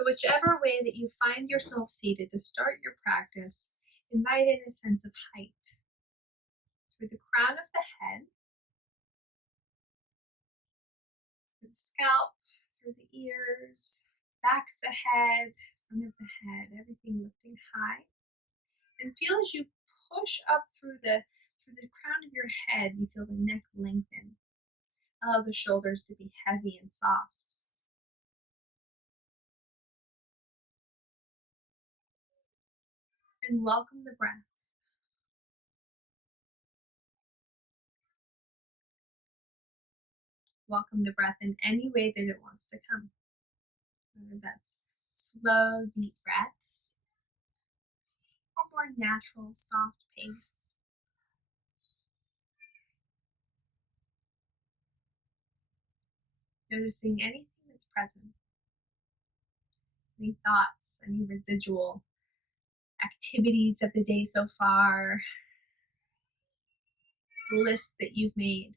So whichever way that you find yourself seated to start your practice, invite in a sense of height through the crown of the head, through the scalp, through the ears, back of the head, front of the head, everything lifting high. And feel as you push up through the crown of your head, you feel the neck lengthen. Allow the shoulders to be heavy and soft. And welcome the breath. Welcome the breath in any way that it wants to come. Whether that's slow, deep breaths, or more natural, soft pace. Noticing anything that's present. Any thoughts, any residual activities of the day so far, lists that you've made.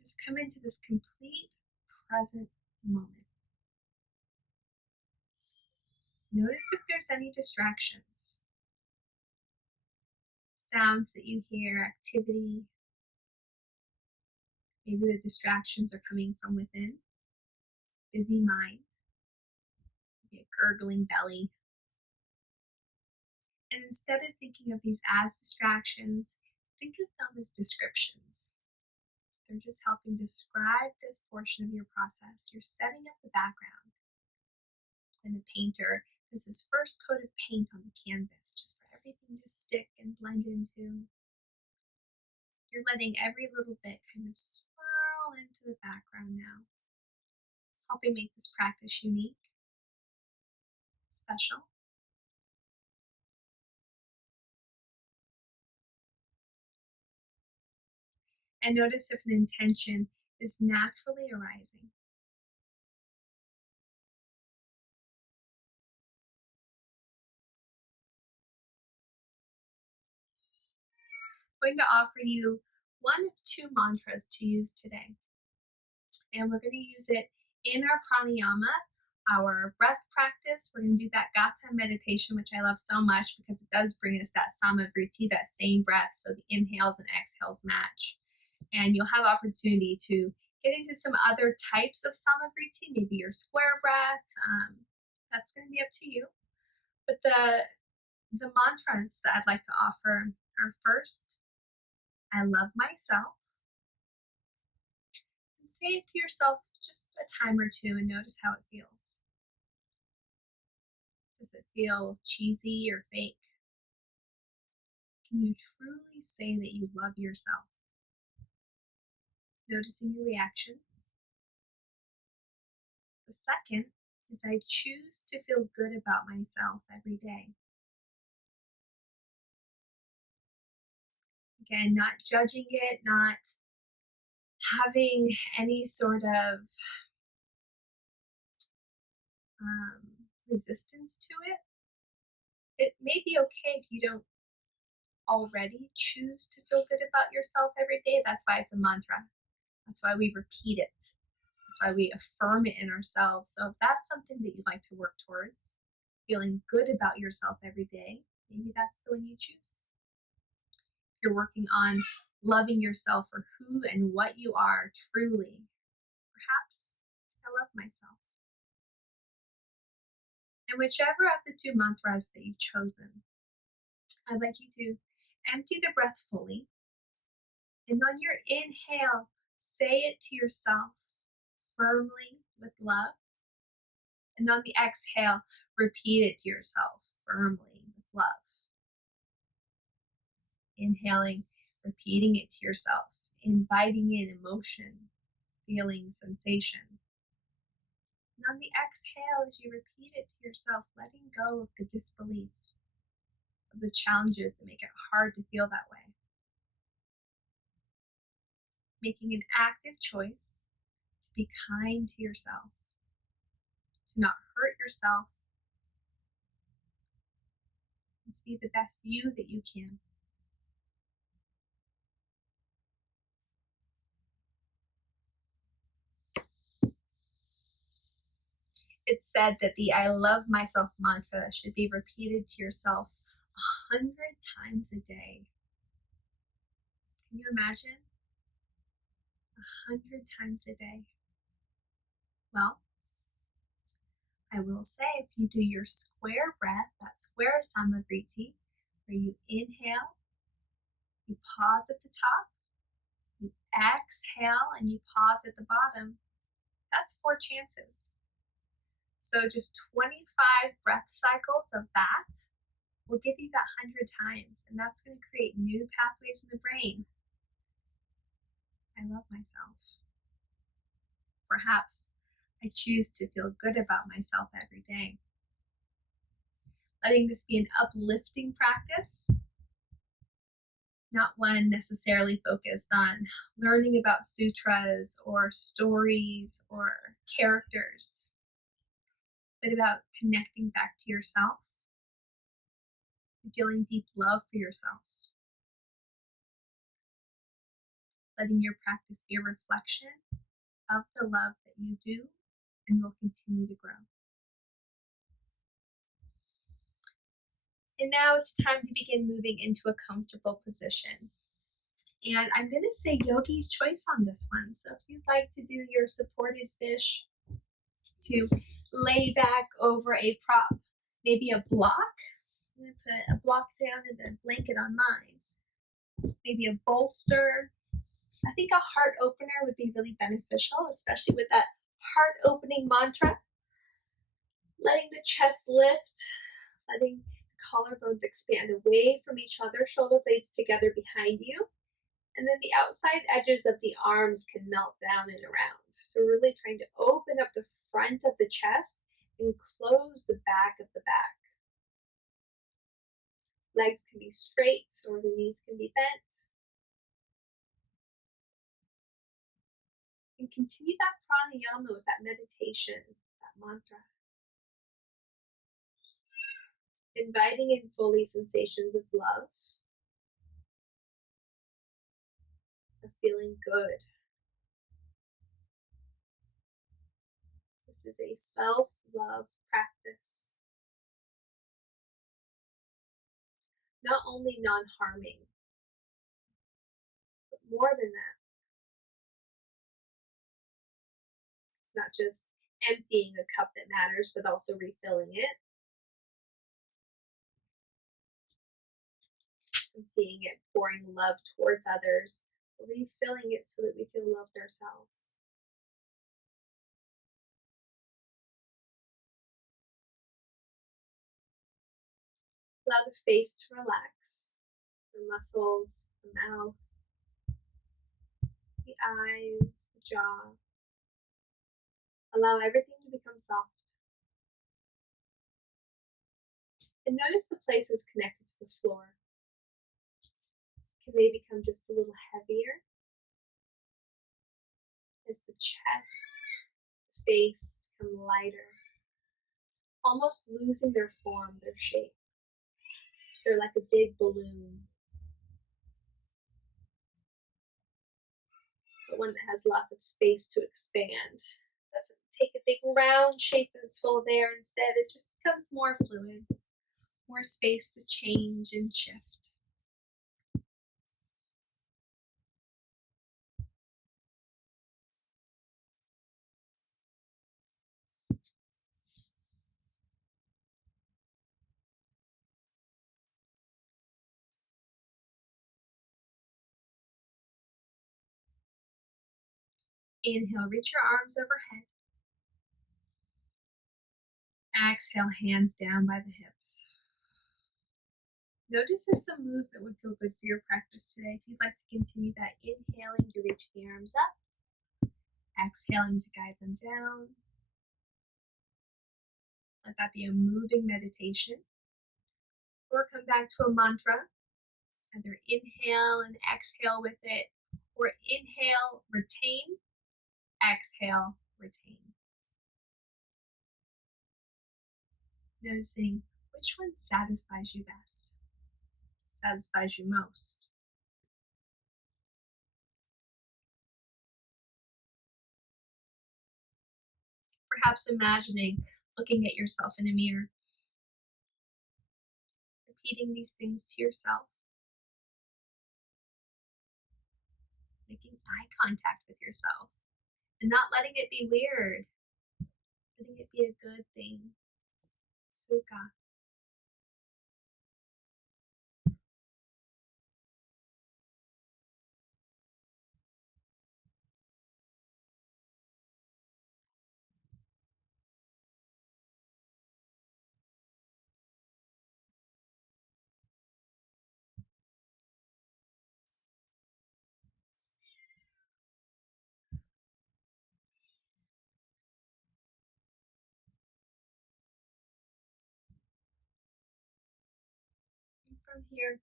Just come into this complete present moment. Notice if there's any distractions. Sounds that you hear, activity. Maybe the distractions are coming from within. Busy mind. Maybe a gurgling belly. And instead of thinking of these as distractions, think of them as descriptions. They're just helping describe this portion of your process. You're setting up the background. And a painter puts his first coat of paint on the canvas just for everything to stick and blend into. You're letting every little bit kind of swirl into the background now, helping make this practice unique, special. And notice if an intention is naturally arising. I'm going to offer you one of two mantras to use today. And we're going to use it in our pranayama, our breath practice. We're going to do that Gatha meditation, which I love so much because it does bring us that samavritti, that same breath, so the inhales and exhales match. And you'll have opportunity to get into some other types of samavritti, maybe your square breath. That's going to be up to you. But the mantras that I'd like to offer are first, I love myself. And say it to yourself just a time or two and notice how it feels. Does it feel cheesy or fake? Can you truly say that you love yourself? Noticing your reactions. The second is I choose to feel good about myself every day. Again, not judging it, not having any sort of resistance to it. It may be okay if you don't already choose to feel good about yourself every day. That's why it's a mantra. That's why we repeat it. That's why we affirm it in ourselves. So if that's something that you'd like to work towards, feeling good about yourself every day, maybe that's the one you choose. If you're working on loving yourself for who and what you are truly, perhaps I love myself. And whichever of the two mantras that you've chosen, I'd like you to empty the breath fully. And on your inhale, say it to yourself firmly with love. And on the exhale, repeat it to yourself firmly with love. Inhaling, repeating it to yourself, inviting in emotion, feeling, sensation. And on the exhale, as you repeat it to yourself, letting go of the disbelief, of the challenges that make it hard to feel that way. Making an active choice to be kind to yourself, to not hurt yourself, and to be the best you that you can. It's said that the I love myself mantra should be repeated to yourself 100 times a day. Can you imagine? 100 times a day. Well, I will say if you do your square breath, that square samavriti, where you inhale, you pause at the top, you exhale, and you pause at the bottom, that's 4 chances. So just 25 breath cycles of that will give you that 100 times, and that's going to create new pathways in the brain. I love myself. Perhaps I choose to feel good about myself every day. Letting this be an uplifting practice, not one necessarily focused on learning about sutras or stories or characters, but about connecting back to yourself and feeling deep love for yourself. Letting your practice be a reflection of the love that you do and will continue to grow. And now it's time to begin moving into a comfortable position. And I'm going to say yogi's choice on this one. So if you'd like to do your supported fish, to lay back over a prop, maybe a block. I'm going to put a block down and then blanket on mine. Maybe a bolster. I think a heart opener would be really beneficial, especially with that heart opening mantra. Letting the chest lift, letting collarbones expand away from each other, shoulder blades together behind you. And then the outside edges of the arms can melt down and around. So we're really trying to open up the front of the chest and close the back of the back. Legs can be straight or the knees can be bent. And continue that pranayama with that meditation, that mantra. Inviting in fully sensations of love, of feeling good. This is a self-love practice. Not only non-harming, but more than that. It's not just emptying a cup that matters, but also refilling it. Emptying it, pouring love towards others, refilling it so that we feel loved ourselves. Allow the face to relax, the muscles, the mouth, the eyes, the jaw. Allow everything to become soft. And notice the places connected to the floor. Can they become just a little heavier? As the chest, the face become lighter, almost losing their form, their shape. They're like a big balloon, but one that has lots of space to expand. Doesn't take a big round shape and it's full of air. Instead, it just becomes more fluid, more space to change and shift. Inhale, reach your arms overhead. Exhale, hands down by the hips. Notice if some movement would feel good for your practice today. If you'd like to continue that, inhaling to reach the arms up, exhaling to guide them down. Let that be a moving meditation. Or come back to a mantra. Either inhale and exhale with it, or inhale, retain, exhale, retain. Noticing which one satisfies you best, satisfies you most. Perhaps imagining looking at yourself in a mirror, repeating these things to yourself, making eye contact with yourself, and not letting it be weird, letting it be a good thing. Sukha. And from here,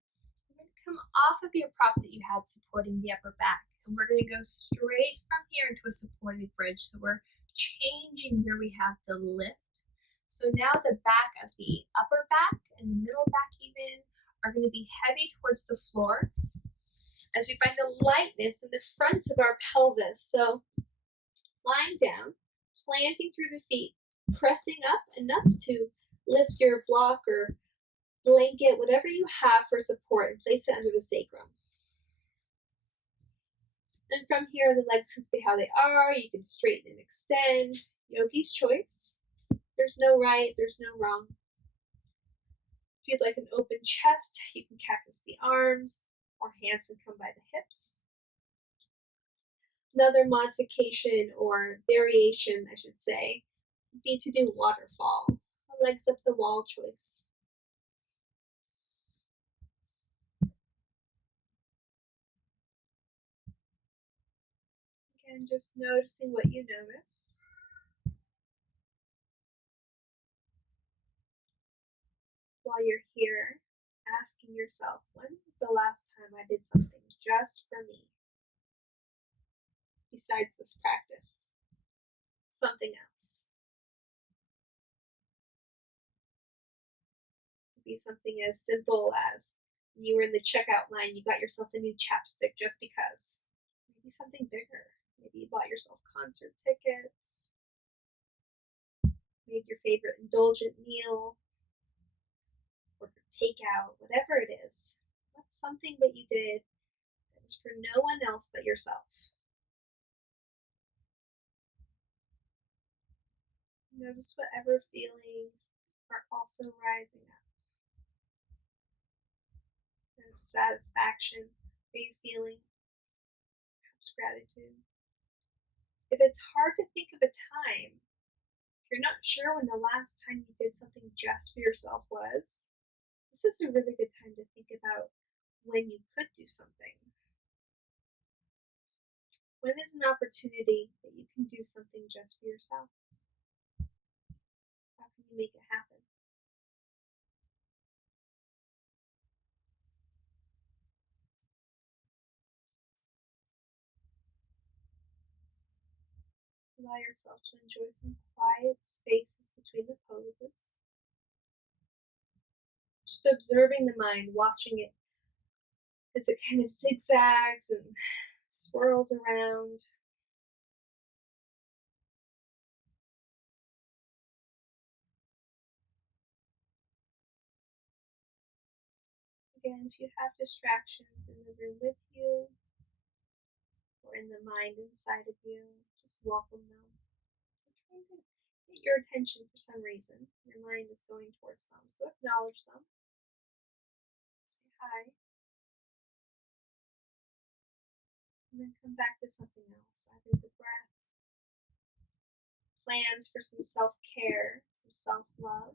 we're going to come off of your prop that you had supporting the upper back, and we're going to go straight from here into a supported bridge. So we're changing where we have the lift. So now the back of the upper back and the middle back even are going to be heavy towards the floor as we find a lightness in the front of our pelvis. So lying down, planting through the feet, pressing up enough to lift your block or blanket, whatever you have for support, and place it under the sacrum. And from here, the legs can stay how they are. You can straighten and extend. Yogi's choice. There's no right, there's no wrong. If you'd like an open chest, you can cactus the arms, or hands can come by the hips. Another modification or variation, I should say, would be to do waterfall. Legs up the wall choice. Again, just noticing what you notice. While you're here, asking yourself, when was the last time I did something just for me? Besides this practice, something else. It could be something as simple as when you were in the checkout line, you got yourself a new chapstick just because. Maybe something bigger. Maybe you bought yourself concert tickets, made your favorite indulgent meal, or takeout, whatever it is. What's something that you did that was for no one else but yourself? Notice whatever feelings are also rising up. And satisfaction, are you feeling? Perhaps gratitude. If it's hard to think of a time, if you're not sure when the last time you did something just for yourself was, this is a really good time to think about when you could do something. When is an opportunity that you can do something just for yourself? How can you make it happen? Allow yourself to enjoy some quiet spaces between the poses. Just observing the mind, watching it as it kind of zigzags and swirls around. Again, if you have distractions in the room with you or in the mind inside of you, just welcome them. They're trying to get your attention for some reason. Your mind is going towards them, so acknowledge them. Say hi. And then come back to something else, either the breath, plans for some self-care, some self-love,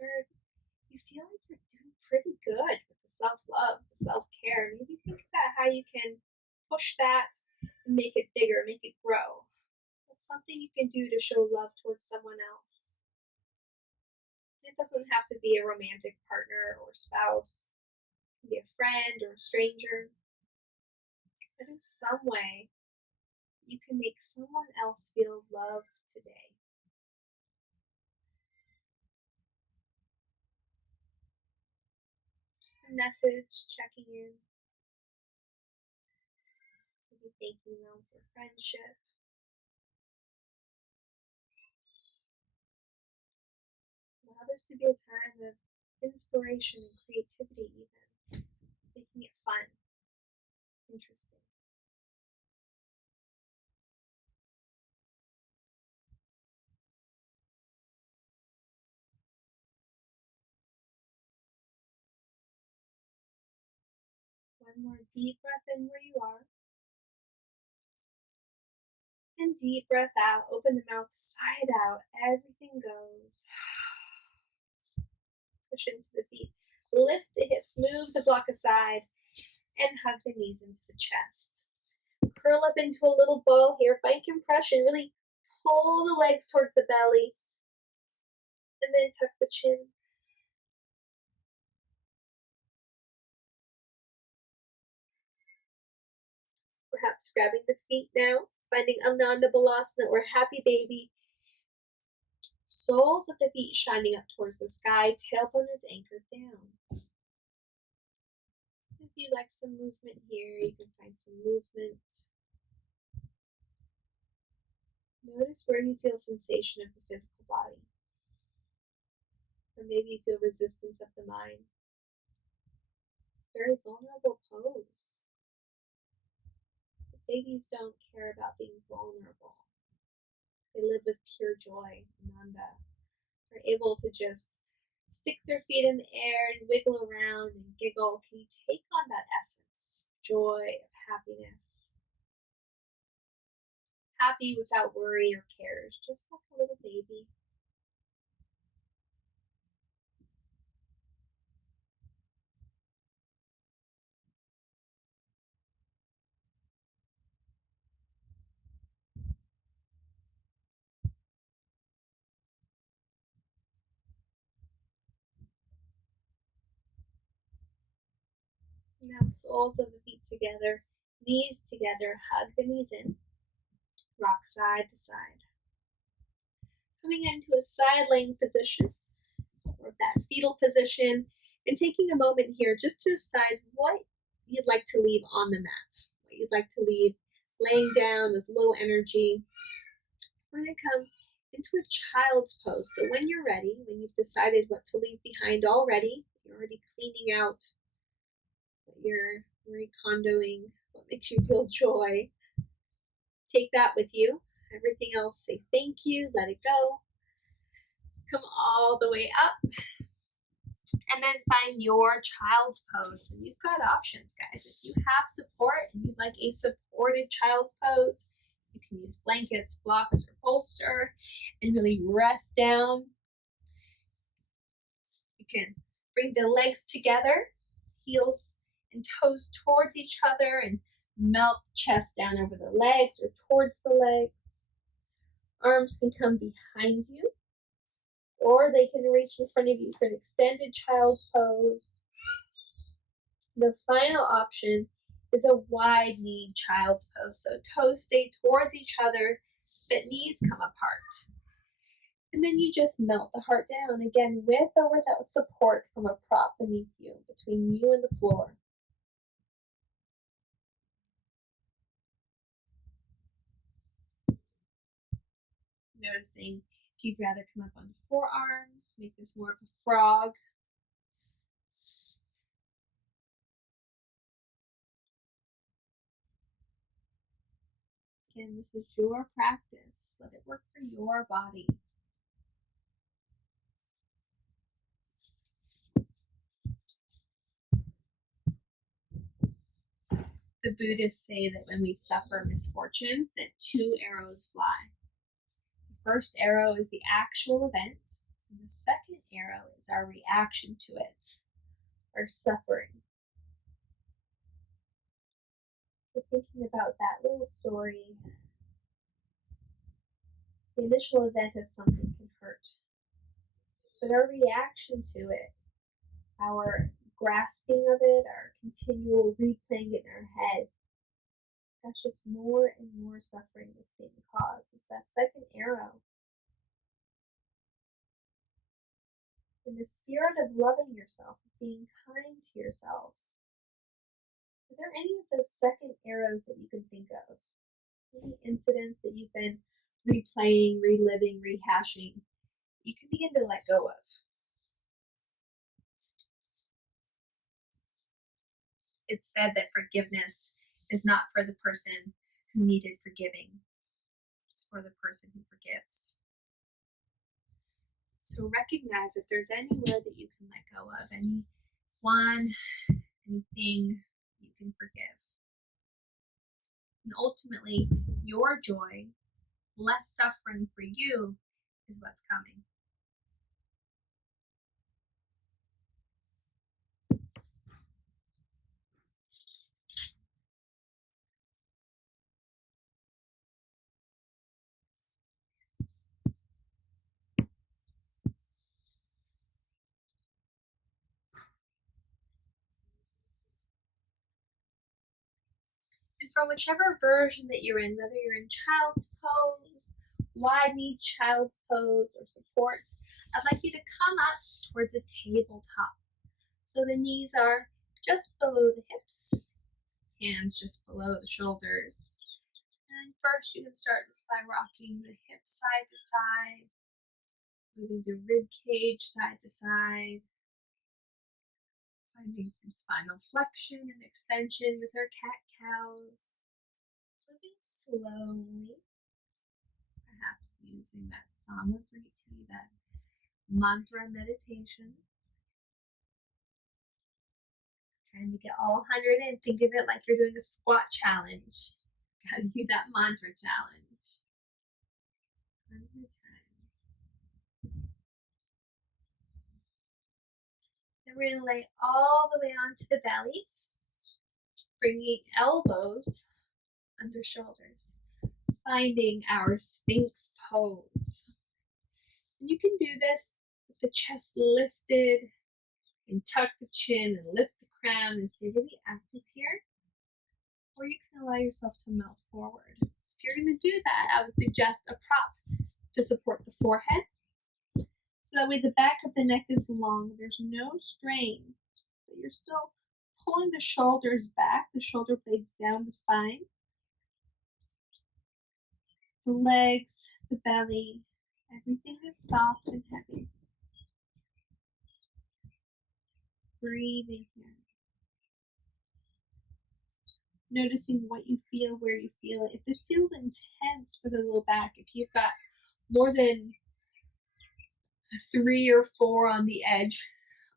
or you feel like you're doing pretty good with the self-love, the self-care. Maybe think about how you can push that and make it bigger, make it grow. What's something you can do to show love towards someone else? It doesn't have to be a romantic partner or spouse. It can be a friend or a stranger. But in some way, you can make someone else feel loved today. Just a message, checking in, maybe thanking them for friendship, this to be a time of inspiration and creativity, even making it fun, interesting. One more deep breath in where you are. And deep breath out. Open the mouth side out. Everything goes. Push into the feet. Lift the hips. Move the block aside. And hug the knees into the chest. Curl up into a little ball here. Find compression. Really pull the legs towards the belly. And then tuck the chin. Perhaps grabbing the feet now. Finding Ananda Balasana or Happy Baby. Soles of the feet shining up towards the sky. Tailbone is anchored down. If you like some movement here, you can find some movement. Notice where you feel sensation of the physical body. Or maybe you feel resistance of the mind. It's a very vulnerable pose. But babies don't care about being vulnerable. They live with pure joy, Ananda. They're able to just stick their feet in the air and wiggle around and giggle. Can you take on that essence? Joy of happiness. Happy without worry or cares, just like a little baby. Now soles of the feet together, knees together, hug the knees in, rock side to side. Coming into a side laying position, or that fetal position, and taking a moment here just to decide what you'd like to leave on the mat, what you'd like to leave laying down with low energy. We're going to come into a child's pose. So when you're ready, when you've decided what to leave behind already, you're already cleaning out what you're recondoing, what makes you feel joy. Take that with you. Everything else, say thank you, let it go. Come all the way up. And then find your child's pose. And you've got options, guys. If you have support and you'd like a supported child's pose, you can use blankets, blocks, or bolster and really rest down. You can bring the legs together, heels and toes towards each other, and melt chest down over the legs or towards the legs. Arms can come behind you, or they can reach in front of you for an extended child's pose. The final option is a wide knee child's pose. So toes stay towards each other, but knees come apart. And then you just melt the heart down, again, with or without support from a prop beneath you, between you and the floor. Noticing if you'd rather come up on forearms, make this more of a frog. Again, this is your practice. Let it work for your body. The Buddhists say that when we suffer misfortune, that two arrows fly. The first arrow is the actual event, and the second arrow is our reaction to it, our suffering. So thinking about that little story, the initial event of something can hurt, but our reaction to it, our grasping of it, our continual replaying it in our head, that's just more and more suffering that's being caused. It's that second arrow. In the spirit of loving yourself, of being kind to yourself, are there any of those second arrows that you can think of? Any incidents that you've been replaying, reliving, rehashing, you can begin to let go of? it's said that forgiveness is not for the person who needed forgiving. It's for the person who forgives. So recognize if there's anywhere that you can let go of, anyone, anything you can forgive. And ultimately, your joy, less suffering for you, is what's coming. And from whichever version that you're in, whether you're in child's pose, wide knee child's pose, or support, I'd like you to come up towards a tabletop. So the knees are just below the hips, hands just below the shoulders. And first you can start just by rocking the hips side to side, moving the rib cage side to side, finding some spinal flexion and extension with our cat-cows. Moving slowly, perhaps using that Samavriti, that mantra meditation. Trying to get all 100 in. Think of it like you're doing a squat challenge. Gotta do that mantra challenge. 100 times. Then we're going to lay all the way onto the bellies, bringing elbows under shoulders, finding our Sphinx pose. And you can do this with the chest lifted, and tuck the chin and lift the crown and stay really active here. Or you can allow yourself to melt forward. If you're going to do that, I would suggest a prop to support the forehead. So that way the back of the neck is long. There's no strain, but you're still pulling the shoulders back, the shoulder blades down the spine. The legs, the belly, everything is soft and heavy. Breathing here. Noticing what you feel, where you feel it. If this feels intense for the low back, if you've got more than 3 or 4 on the edge,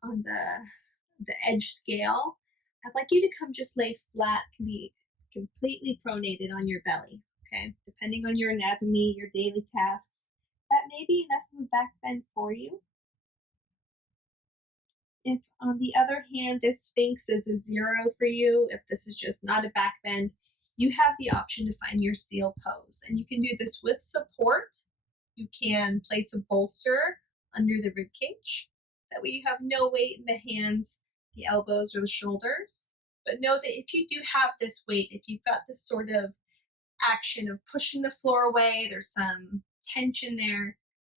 on the edge scale, I'd like you to come just lay flat, can be completely pronated on your belly, okay? Depending on your anatomy, your daily tasks, that may be enough of a back bend for you. If, on the other hand, this Sphinx is a 0 for you, if this is just not a back bend, you have the option to find your seal pose. And you can do this with support. You can place a bolster under the rib cage. That way you have no weight in the hands, the elbows, or the shoulders. But know that if you do have this weight, if you've got this sort of action of pushing the floor away, there's some tension there,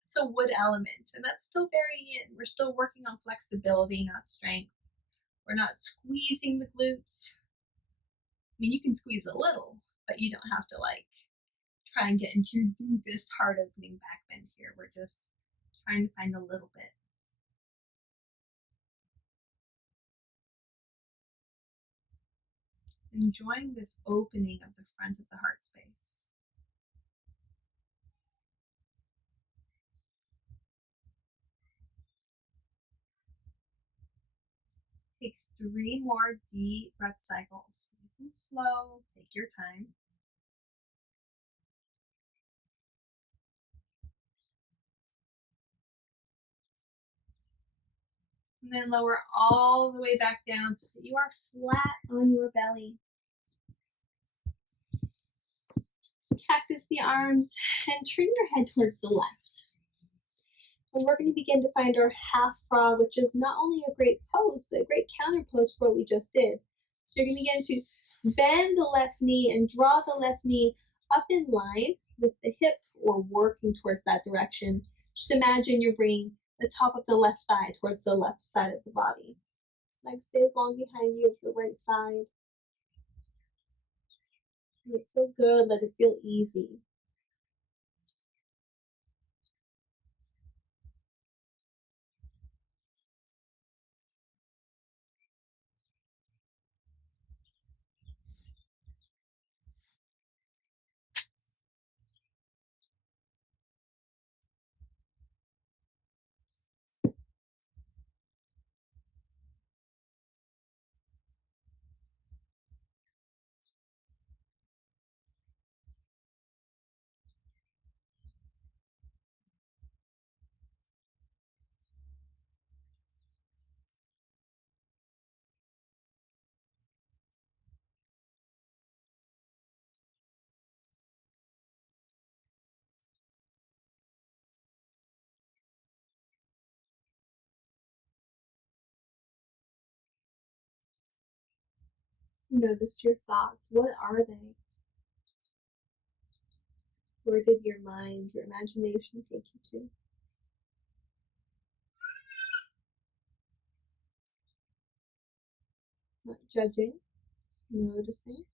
it's a wood element, and that's still very yin. We're still working on flexibility, not strength. We're not squeezing the glutes. I mean, you can squeeze a little, but you don't have to try and get into your deepest heart opening back bend here. We're just trying to find a little bit. Enjoying this opening of the front of the heart space. Take 3 more deep breath cycles. Nice and slow. Take your time. And then lower all the way back down so that you are flat on your belly. Cactus the arms and turn your head towards the left. And we're going to begin to find our half frog, which is not only a great pose, but a great counter pose for what we just did. So you're going to begin to bend the left knee and draw the left knee up in line with the hip or working towards that direction. Just imagine you're bringing the top of the left thigh towards the left side of the body. Leg stays long behind you of the right side. Let it feel good, let it feel easy. Notice your thoughts. What are they? Where did your mind, your imagination take you to? Not judging, just noticing.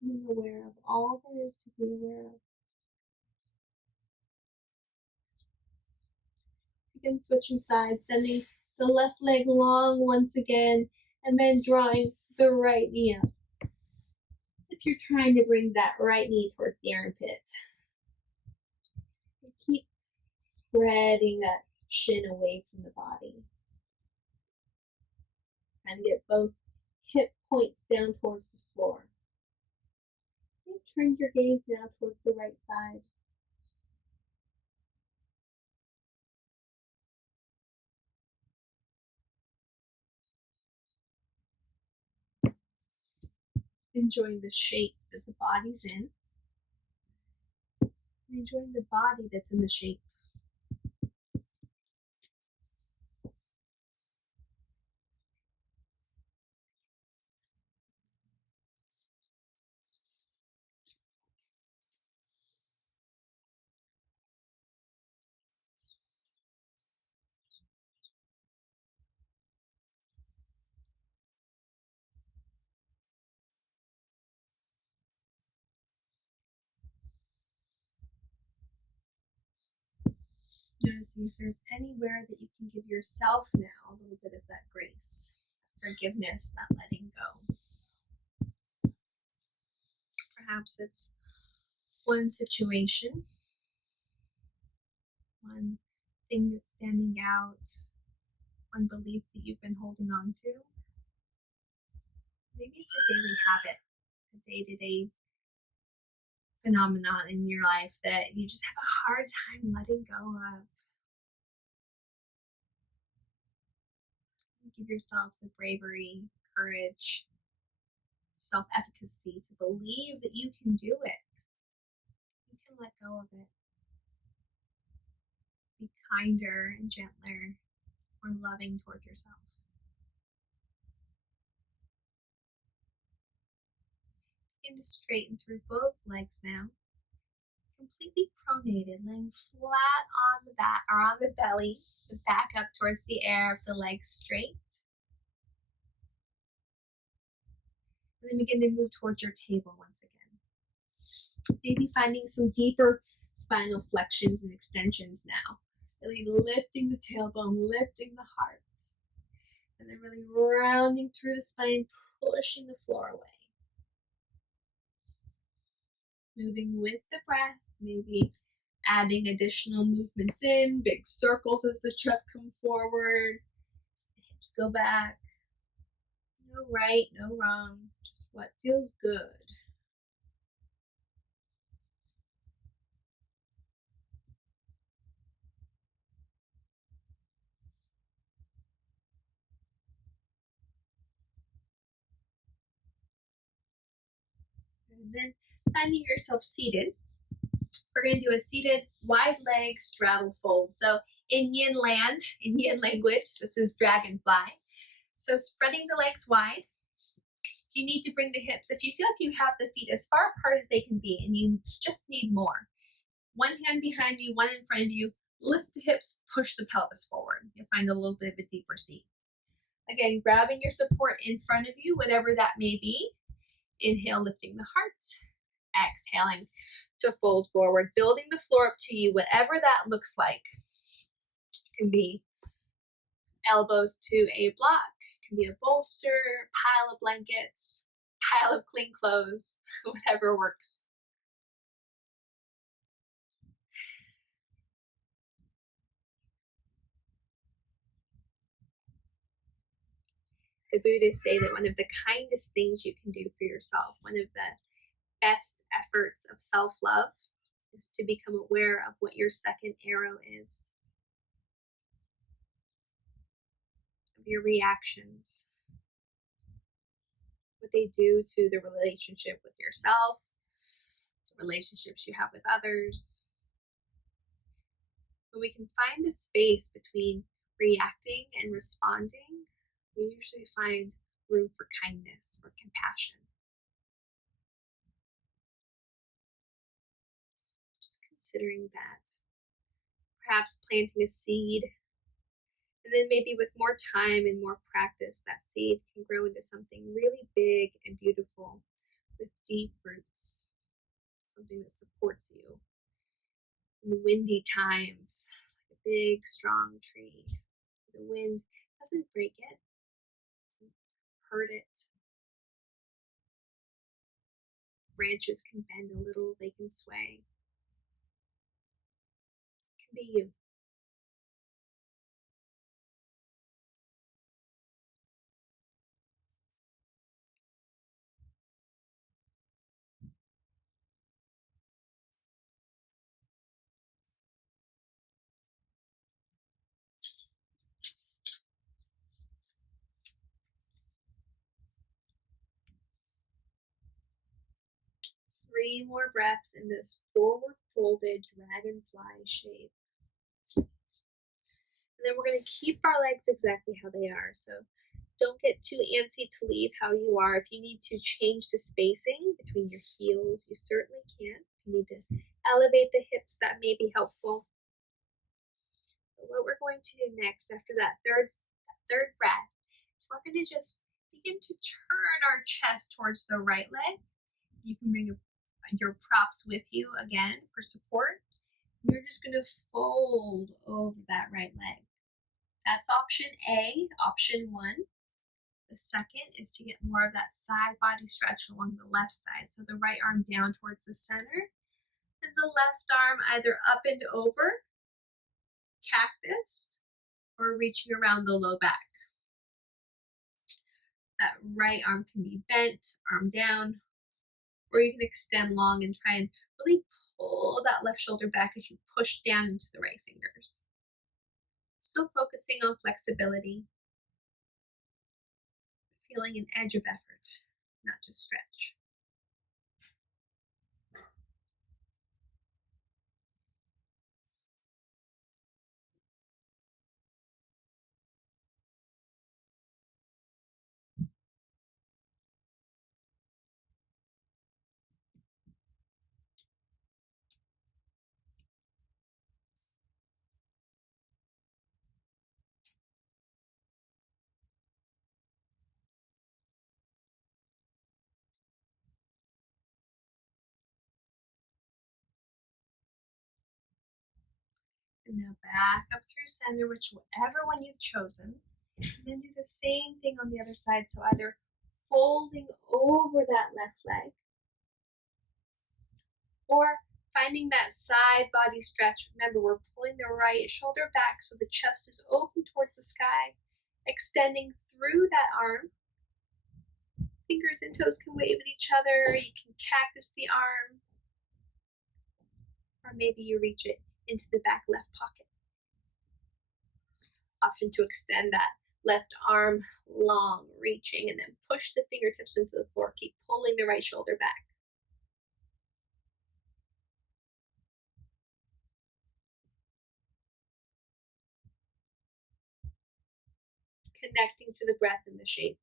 Being aware of all there is to be aware of. Begin switching sides, sending the left leg long once again, and then drawing the right knee up. As if you're trying to bring that right knee towards the armpit. And keep spreading that shin away from the body. And get both hip points down towards the floor. And turn your gaze now towards the right side. Enjoying the shape that the body's in. And enjoying the body that's in the shape. Noticing if there's anywhere that you can give yourself now a little bit of that grace, forgiveness, that letting go. Perhaps it's one situation, one thing that's standing out, one belief that you've been holding on to. Maybe it's a daily habit, a day-to-day phenomenon in your life that you just have a hard time letting go of. Give yourself the bravery, courage, self-efficacy to believe that you can do it. You can let go of it. Be kinder and gentler, more loving toward yourself. Begin to straighten through both legs now. Completely pronated, laying flat on the back or on the belly, the back up towards the air, the legs straight. And then begin to move towards your table once again. Maybe finding some deeper spinal flexions and extensions now. Really lifting the tailbone, lifting the heart. And then really rounding through the spine, pushing the floor away. Moving with the breath, maybe adding additional movements in, big circles as the chest comes forward, the hips go back. No right, no wrong, just what feels good. And then finding yourself seated. We're going to do a seated wide leg straddle fold. So in yin land, in yin language, this is dragonfly. So spreading the legs wide. You need to bring the hips, if you feel like you have the feet as far apart as they can be and you just need more. One hand behind you, one in front of you, lift the hips, push the pelvis forward. You'll find a little bit of a deeper seat. Again, grabbing your support in front of you, whatever that may be. Inhale, lifting the heart. Exhaling to fold forward, building the floor up to you, whatever that looks like. It can be elbows to a block, it can be a bolster, pile of blankets, pile of clean clothes, whatever works. The Buddhists say that one of the kindest things you can do for yourself, one of the best efforts of self-love, is to become aware of what your second arrow is, of your reactions, what they do to the relationship with yourself, the relationships you have with others. When we can find the space between reacting and responding, we usually find room for kindness, for compassion. Just considering that. Perhaps planting a seed, and then maybe with more time and more practice, that seed can grow into something really big and beautiful with deep roots, something that supports you in windy times, like a big, strong tree. The wind doesn't break it, doesn't hurt it. Branches can bend a little, they can sway. It can be you. 3 more breaths in this forward folded dragonfly shape. And then we're going to keep our legs exactly how they are. So don't get too antsy to leave how you are. If you need to change the spacing between your heels, you certainly can. If you need to elevate the hips, that may be helpful. But what we're going to do next after that third breath is we're going to just begin to turn our chest towards the right leg. You can bring your props with you again for support. You're just going to fold over that right leg. That's option A, option 1. The second is to get more of that side body stretch along the left side. So the right arm down towards the center and the left arm either up and over, cactus, or reaching around the low back. That right arm can be bent, arm down, or you can extend long and try and really pull that left shoulder back as you push down into the right fingers. Still focusing on flexibility, feeling an edge of effort, not just stretch. And now back up through center, whichever one you've chosen. And then do the same thing on the other side. So either folding over that left leg or finding that side body stretch. Remember, we're pulling the right shoulder back so the chest is open towards the sky, extending through that arm. Fingers and toes can wave at each other. You can cactus the arm, or maybe you reach it into the back left pocket. Option to extend that left arm long, reaching, and then push the fingertips into the floor. Keep pulling the right shoulder back. Connecting to the breath and the shape.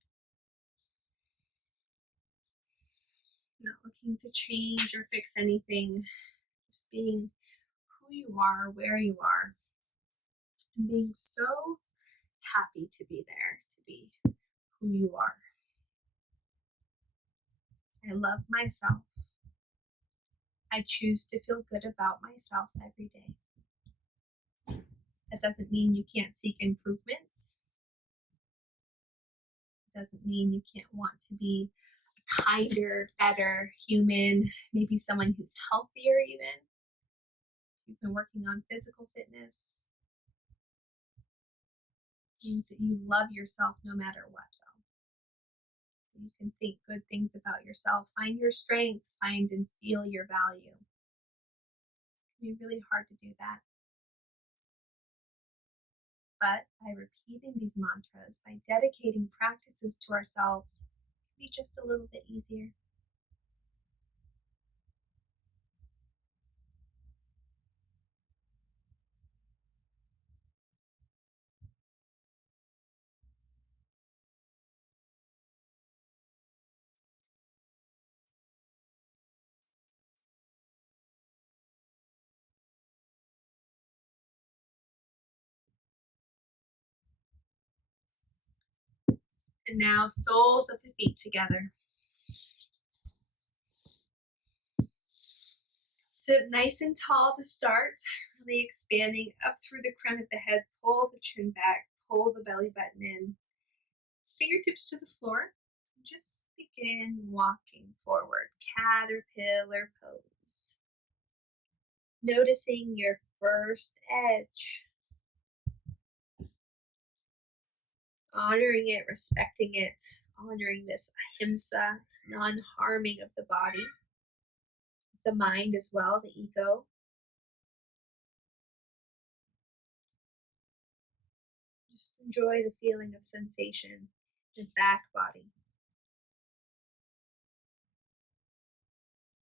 Not looking to change or fix anything, just being who you are, where you are, and being so happy to be there, to be who you are. I love myself. I choose to feel good about myself every day. That doesn't mean you can't seek improvements. It doesn't mean you can't want to be a kinder, better human, maybe someone who's healthier even. You've been working on physical fitness. It means that you love yourself no matter what, though. You can think good things about yourself. Find your strengths, find and feel your value. It can be really hard to do that. But by repeating these mantras, by dedicating practices to ourselves, it can be just a little bit easier. And now soles of the feet together. Sit nice and tall to start, really expanding up through the crown of the head. Pull the chin back, pull the belly button in. Fingertips to the floor. Just begin walking forward, caterpillar pose. Noticing your first edge. Honoring it, respecting it, honoring this ahimsa, this non-harming of the body, the mind as well, the ego. Just enjoy the feeling of sensation in the back body.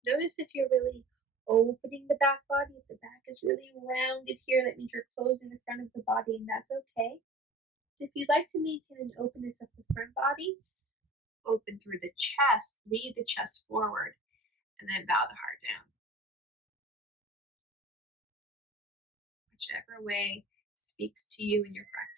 Notice if you're really opening the back body. If the back is really rounded here, that means you're closing the front of the body, and that's okay. If you'd like to maintain an openness of the front body, open through the chest, lead the chest forward, and then bow the heart down. Whichever way speaks to you in your practice.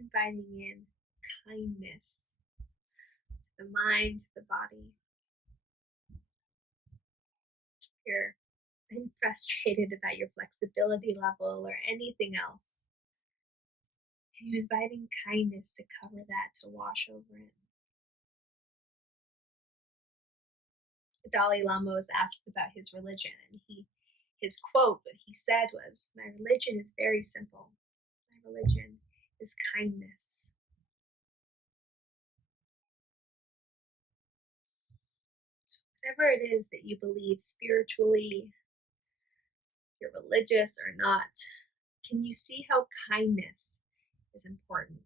Inviting in kindness to the mind, to the body. If you're been frustrated about your flexibility level or anything else, and you're inviting kindness to cover that, to wash over it. The Dalai Lama was asked about his religion, and his quote, what he said was, "My religion is very simple. My religion is kindness." So whatever it is that you believe spiritually, you're religious or not, can you see how kindness is important?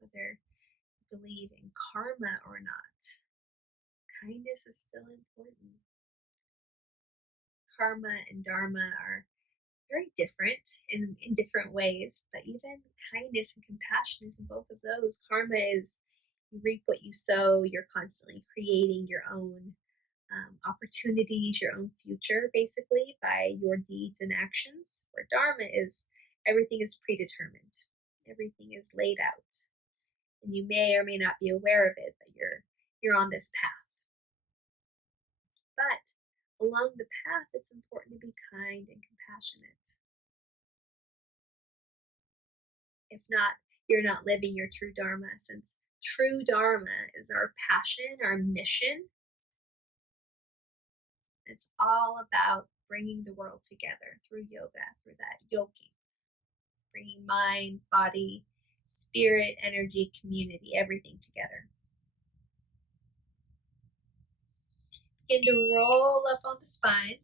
Whether you believe in karma or not, kindness is still important. Karma and dharma are very different in different ways, but even kindness and compassion is in both of those. Karma is you reap what you sow, you're constantly creating your own opportunities, your own future, basically, by your deeds and actions. Where dharma is everything is predetermined, everything is laid out, and you may or may not be aware of it, but you're on this path. But along the path, it's important to be kind and compassionate. If not, you're not living your true dharma, since true dharma is our passion, our mission. It's all about bringing the world together through yoga, through that yogi, bringing mind, body, spirit, energy, community, everything together. Begin to roll up on the spine,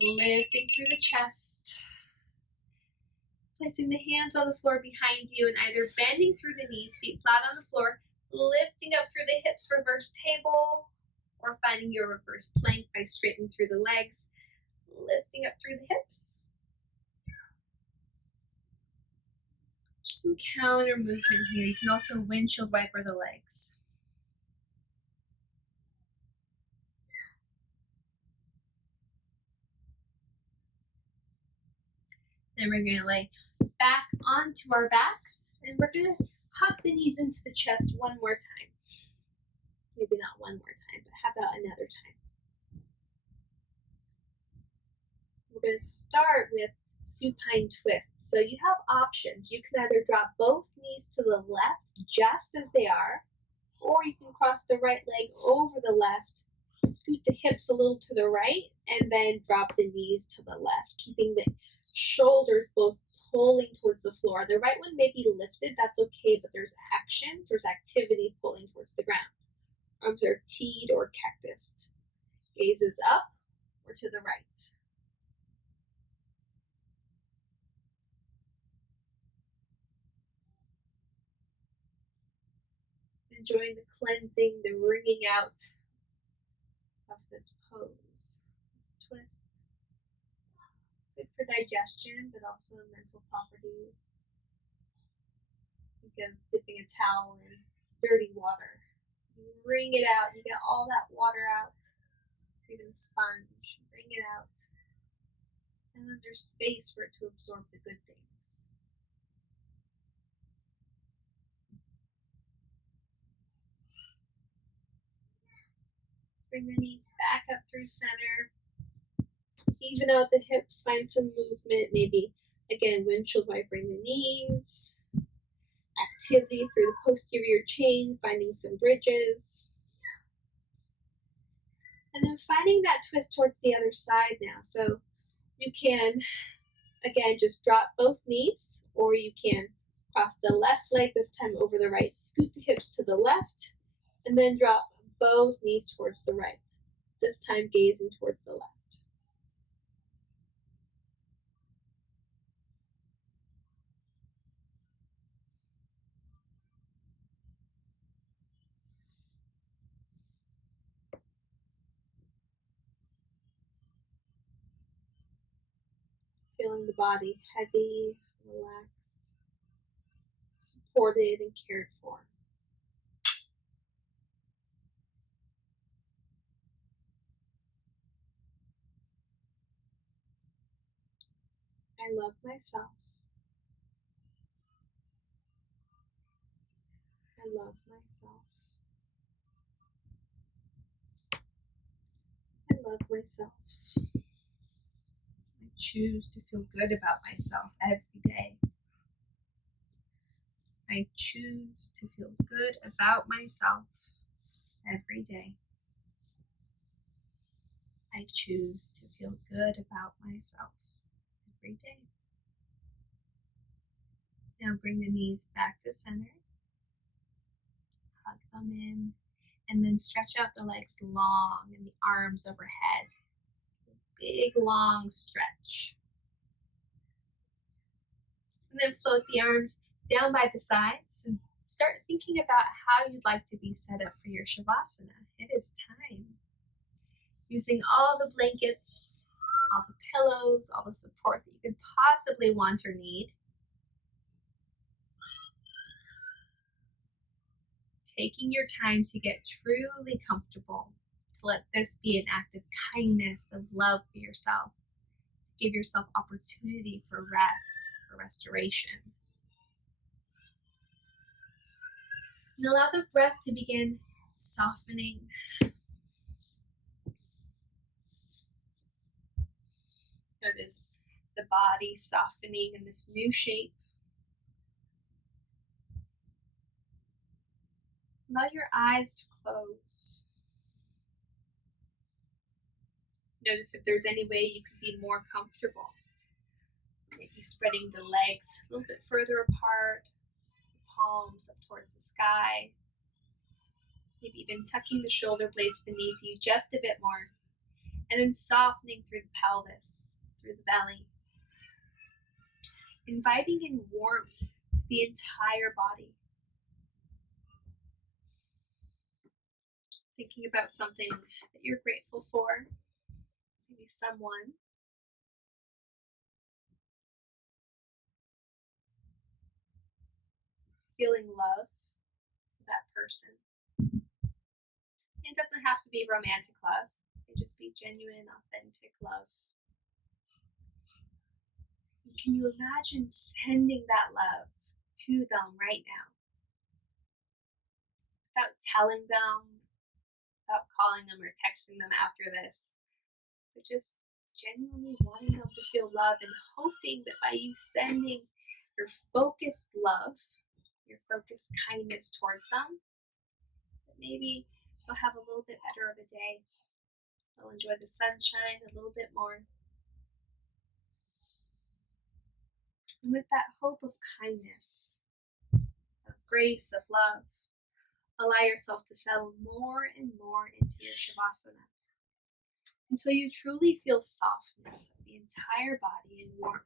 lifting through the chest, placing the hands on the floor behind you and either bending through the knees, feet flat on the floor, lifting up through the hips, reverse table, or finding your reverse plank by straightening through the legs, lifting up through the hips. Just some counter movement here. You can also windshield wiper the legs. Then we're going to lay back onto our backs, and we're going to hug the knees into the chest one more time. Maybe not one more time, but how about another time? We're going to start with supine twists. So you have options. You can either drop both knees to the left just as they are, or you can cross the right leg over the left Scoot the hips a little to the right and then drop the knees to the left, keeping the shoulders both pulling towards the floor. The right one may be lifted, that's okay, but there's action, there's activity pulling towards the ground. Arms are teed or cactused. Gaze is up or to the right. Enjoying the cleansing, the wringing out of this pose, this twist. Good for digestion, but also mental properties. Think of dipping a towel in dirty water. You wring it out, you get all that water out. Even a sponge, wring it out. And then there's space for it to absorb the good things. Bring the knees back up through center. Even out the hips, find some movement. Maybe, again, windshield might bring the knees. Activity through the posterior chain, finding some bridges. And then finding that twist towards the other side now. So you can, again, just drop both knees, or you can cross the left leg this time over the right, scoot the hips to the left, and then drop both knees towards the right, this time gazing towards the left. Feeling the body heavy, relaxed, supported, and cared for. I love myself. I love myself. I love myself. I choose to feel good about myself every day. I choose to feel good about myself every day. I choose to feel good about myself every day. Now bring the knees back to center. Hug them in. And then stretch out the legs long and the arms overhead. Big, long stretch. And then float the arms down by the sides and start thinking about how you'd like to be set up for your Shavasana. It is time. Using all the blankets, all the pillows, all the support that you could possibly want or need. Taking your time to get truly comfortable, to let this be an act of kindness, of love for yourself. Give yourself opportunity for rest, for restoration. And allow the breath to begin softening. Notice the body softening in this new shape. Allow your eyes to close. Notice if there's any way you could be more comfortable. Maybe spreading the legs a little bit further apart, the palms up towards the sky. Maybe even tucking the shoulder blades beneath you just a bit more. And then softening through the pelvis, through the belly. Inviting in warmth to the entire body. Thinking about something that you're grateful for. Maybe someone. Feeling love for that person. It doesn't have to be romantic love. It can just be genuine, authentic love. And can you imagine sending that love to them right now? Without telling them, without calling them or texting them after this, but just genuinely wanting them to feel love and hoping that by you sending your focused love, your focused kindness towards them, that maybe they'll have a little bit better of a day. I'll enjoy the sunshine a little bit more. And with that hope of kindness, of grace, of love, allow yourself to settle more and more into your Shavasana until you truly feel softness of the entire body and warmth.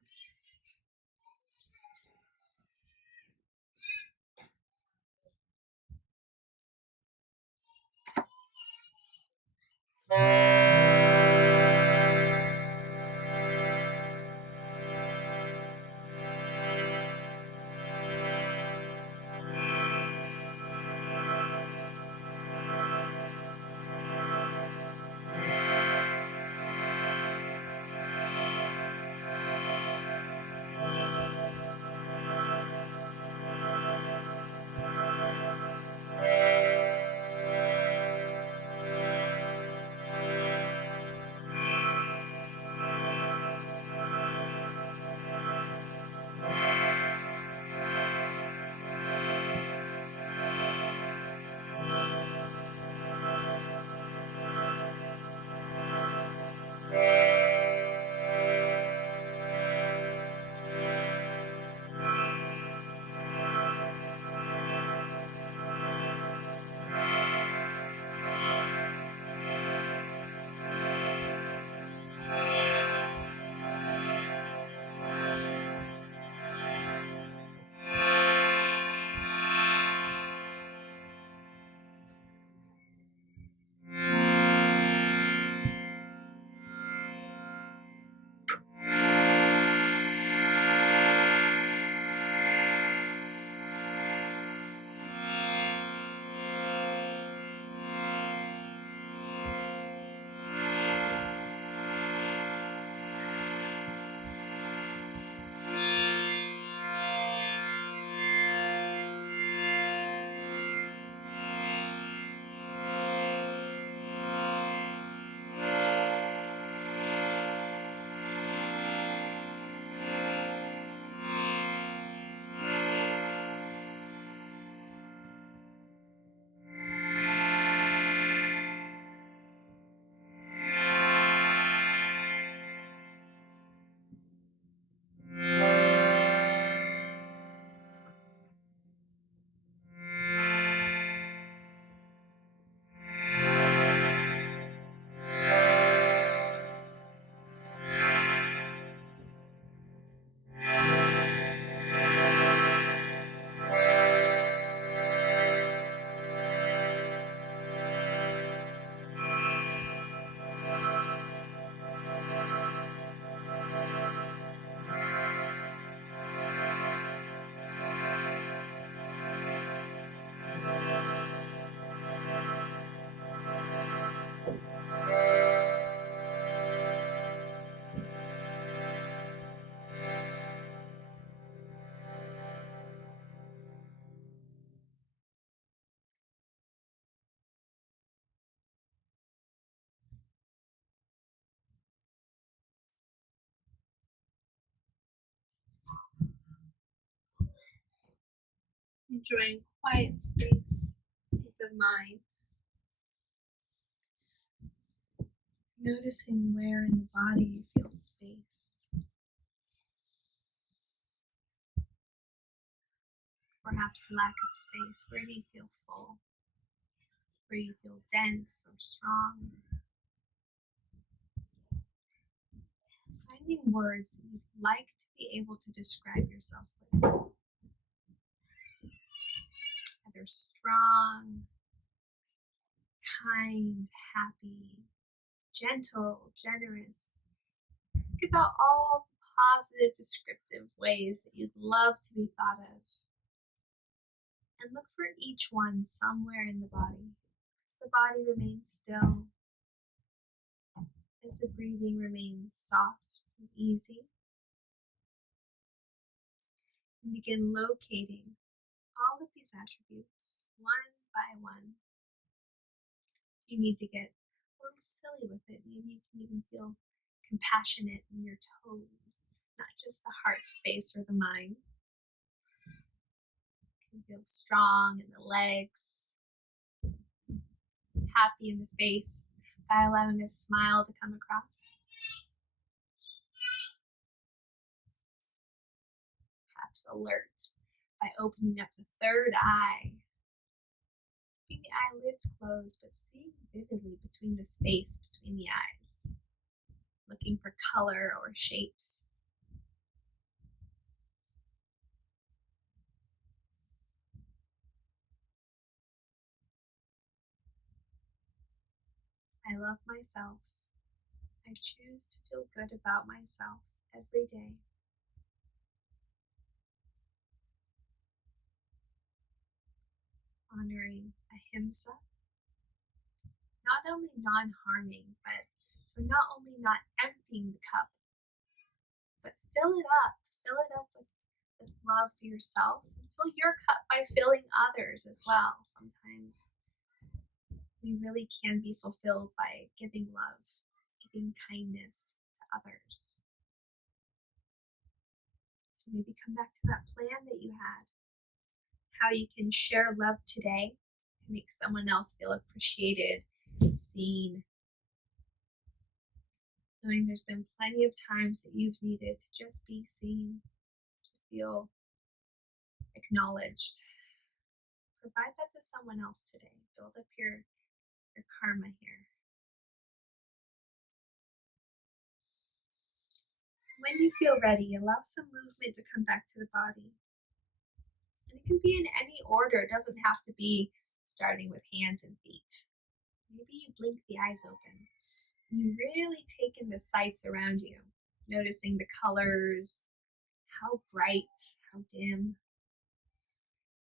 Enjoying quiet space with the mind. Noticing where in the body you feel space. Perhaps lack of space. Where do you feel full? Where you feel dense or strong? Finding words that you'd like to be able to describe yourself with. Either strong, kind, happy, gentle, generous. Think about all the positive descriptive ways that you'd love to be thought of. And look for each one somewhere in the body. As the body remains still, as the breathing remains soft and easy, and begin locating all of these attributes one by one. If you need to get a little silly with it, maybe you can even feel compassionate in your toes, not just the heart space or the mind. You can feel strong in the legs, happy in the face. by allowing a smile to come across. Perhaps alert by opening up the third eye. Keeping the eyelids closed, but seeing vividly between the space between the eyes. Looking for color or shapes. I love myself. I choose to feel good about myself every day. Honoring ahimsa, not only non-harming, but so not only not emptying the cup, but fill it up with love for yourself, and fill your cup by filling others as well. Sometimes we really can be fulfilled by giving love, giving kindness to others. So maybe come back to that plan that you had, how you can share love today to make someone else feel appreciated, seen. Knowing there's been plenty of times that you've needed to just be seen, to feel acknowledged. Provide that to someone else today. Build up your karma here. When you feel ready, allow some movement to come back to the body. And it can be in any order. It doesn't have to be starting with hands and feet. Maybe you blink the eyes open. And you really take in the sights around you, noticing the colors, how bright, how dim.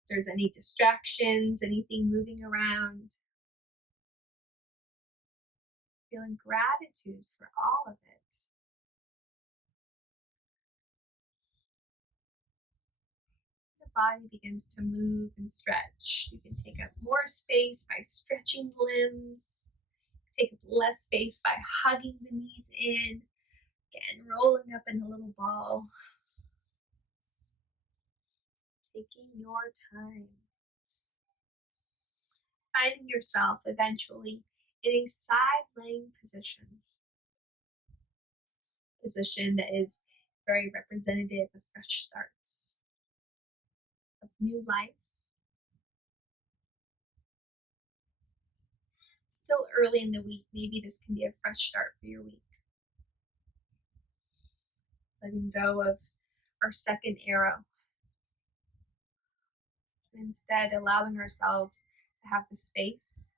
If there's any distractions, anything moving around. Feeling gratitude for all of it. The body begins to move and stretch. You can take up more space by stretching the limbs. Take up less space by hugging the knees in. Again, rolling up in a little ball. Taking your time. Finding yourself eventually in a side laying position. Position that is very representative of fresh starts, of new life. It's still early in the week. Maybe this can be a fresh start for your week. Letting go of our second arrow. And instead allowing ourselves to have the space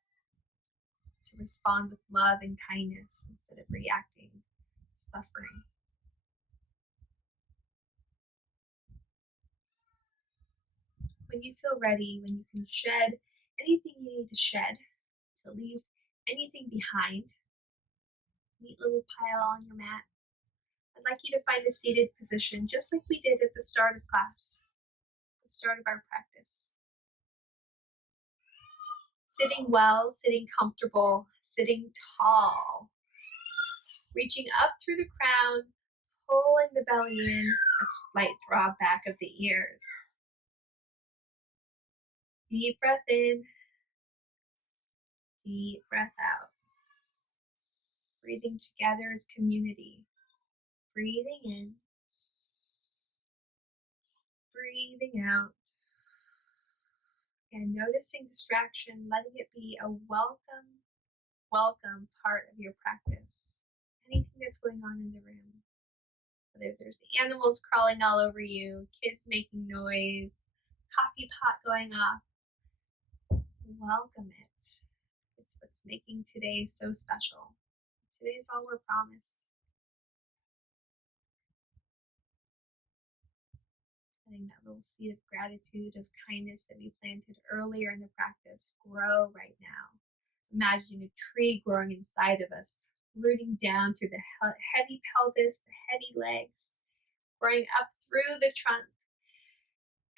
to respond with love and kindness instead of reacting to suffering. When you feel ready, when you can shed anything you need to shed, to leave anything behind, neat little pile on your mat, I'd like you to find a seated position just like we did at the start of class, the start of our practice. Sitting well, sitting comfortable, sitting tall. Reaching up through the crown, pulling the belly in, a slight draw back of the ears. Deep breath in, deep breath out. Breathing together as community. Breathing in, breathing out. And noticing distraction, letting it be a welcome part of your practice. Anything that's going on in the room. Whether there's animals crawling all over you, kids making noise, coffee pot going off, welcome it. It's what's making today so special. Today's all we're promised. Letting that little seed of gratitude, of kindness that we planted earlier in the practice grow right now. Imagining a tree growing inside of us, rooting down through the heavy pelvis, the heavy legs, growing up through the trunk,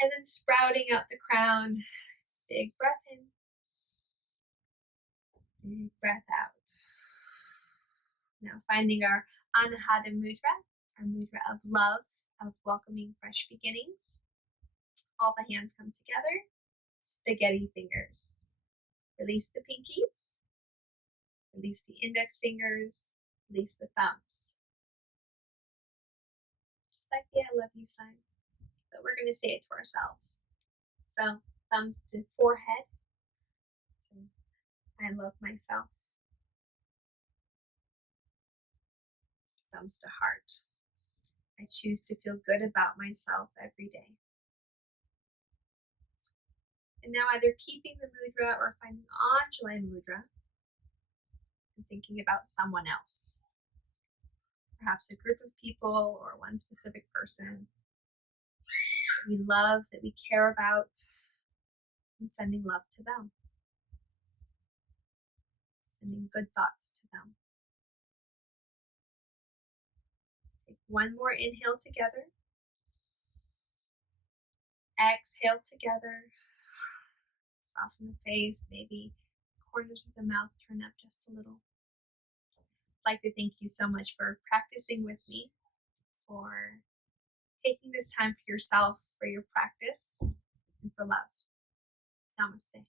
and then sprouting out the crown. Big breath in, big breath out. Now finding our Anahata Mudra, our mudra of love, of welcoming fresh beginnings. All the hands come together, spaghetti fingers. Release the pinkies. Release the index fingers, release the thumbs. Just like the I love you sign, but we're going to say it to ourselves. So thumbs to forehead, I love myself. Thumbs to heart, I choose to feel good about myself every day. And now either keeping the mudra or finding Anjali mudra and thinking about someone else. Perhaps a group of people or one specific person that we love, that we care about, and sending love to them. Sending good thoughts to them. Take one more inhale together. Exhale together. Soften the face, maybe corners of the mouth turn up just a little. I'd like to thank you so much for practicing with me, for taking this time for yourself, for your practice, and for love. Namaste.